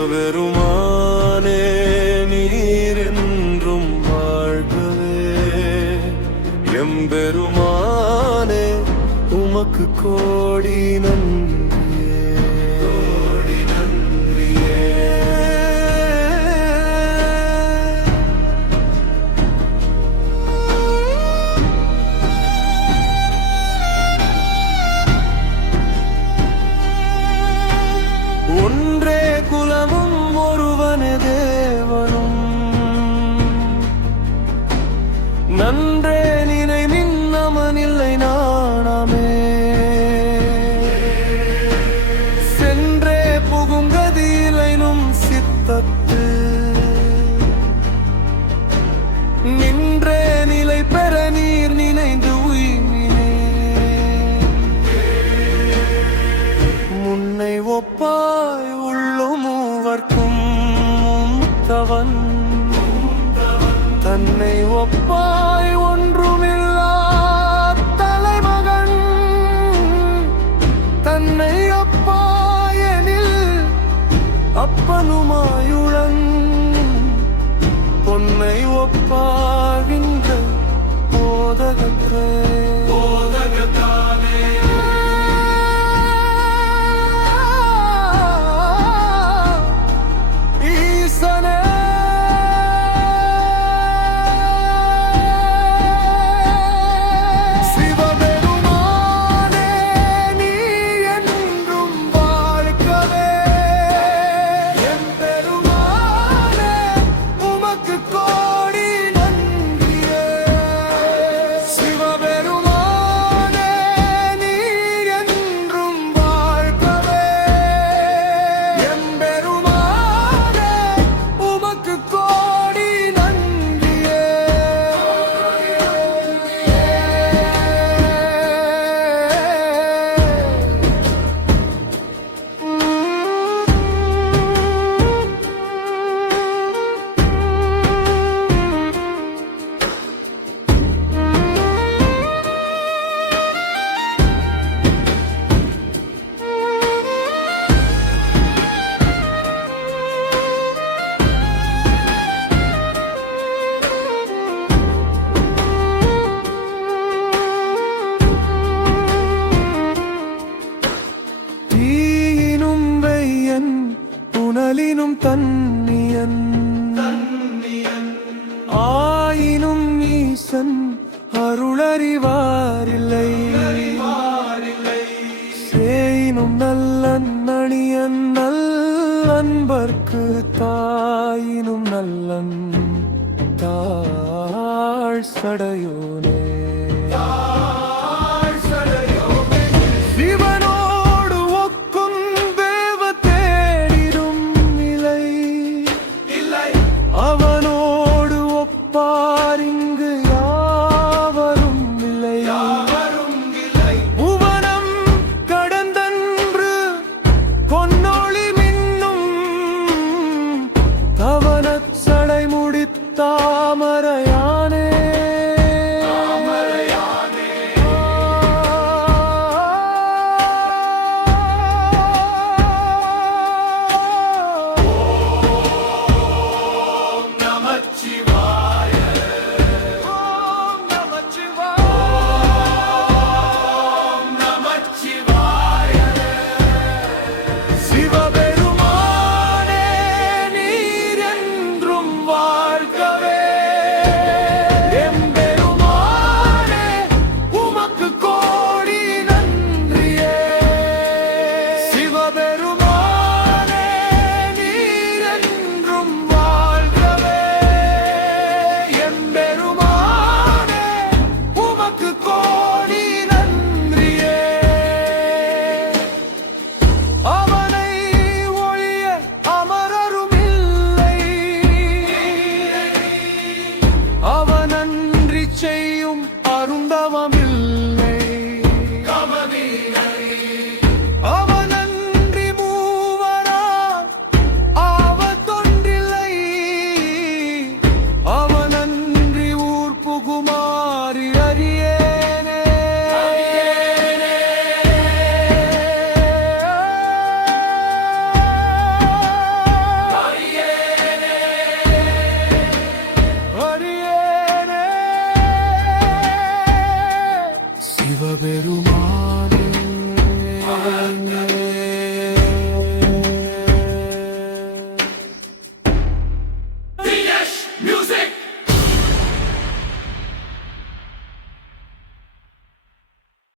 சிவபெருமானே நீர் என்றும் வாழ்கவே. எம்பெருமானே உமக்கு கோடி நன்றியே, கோடி நன்றியே. ஒன்றே குலமும் ஒருவனே தேவனும் நன்றே நினை நின்னமனில்லை நாணமே. சென்றே புகுங்கதியிலைனும் சித்தத்து நின்றே நிலை பெற நீர் நினைந்து உய்மினே. முன்னை ஒப்பாய் உள்ளும் மூவர்க்கும் முத்தவன் தன்னை ஒப்பாய் ஒன்றுமில்லா தலைமகன். தன்னை ஒப்பாயெனில் அப்பனுமாயுளன் பொன்னை ஒப்பாகின்ற போதகற்றே. புனலினும் தன்னியன் ஆயினும் ஈசன் அருளறிவாரில்லை. சேயினும் நல்லன் அணியன் நல்லன்பர்க்கு தாயினும் நல்லன் தாழ் சடையோனே. தாமரையானே செய்யும் அருந்தவமில்லை.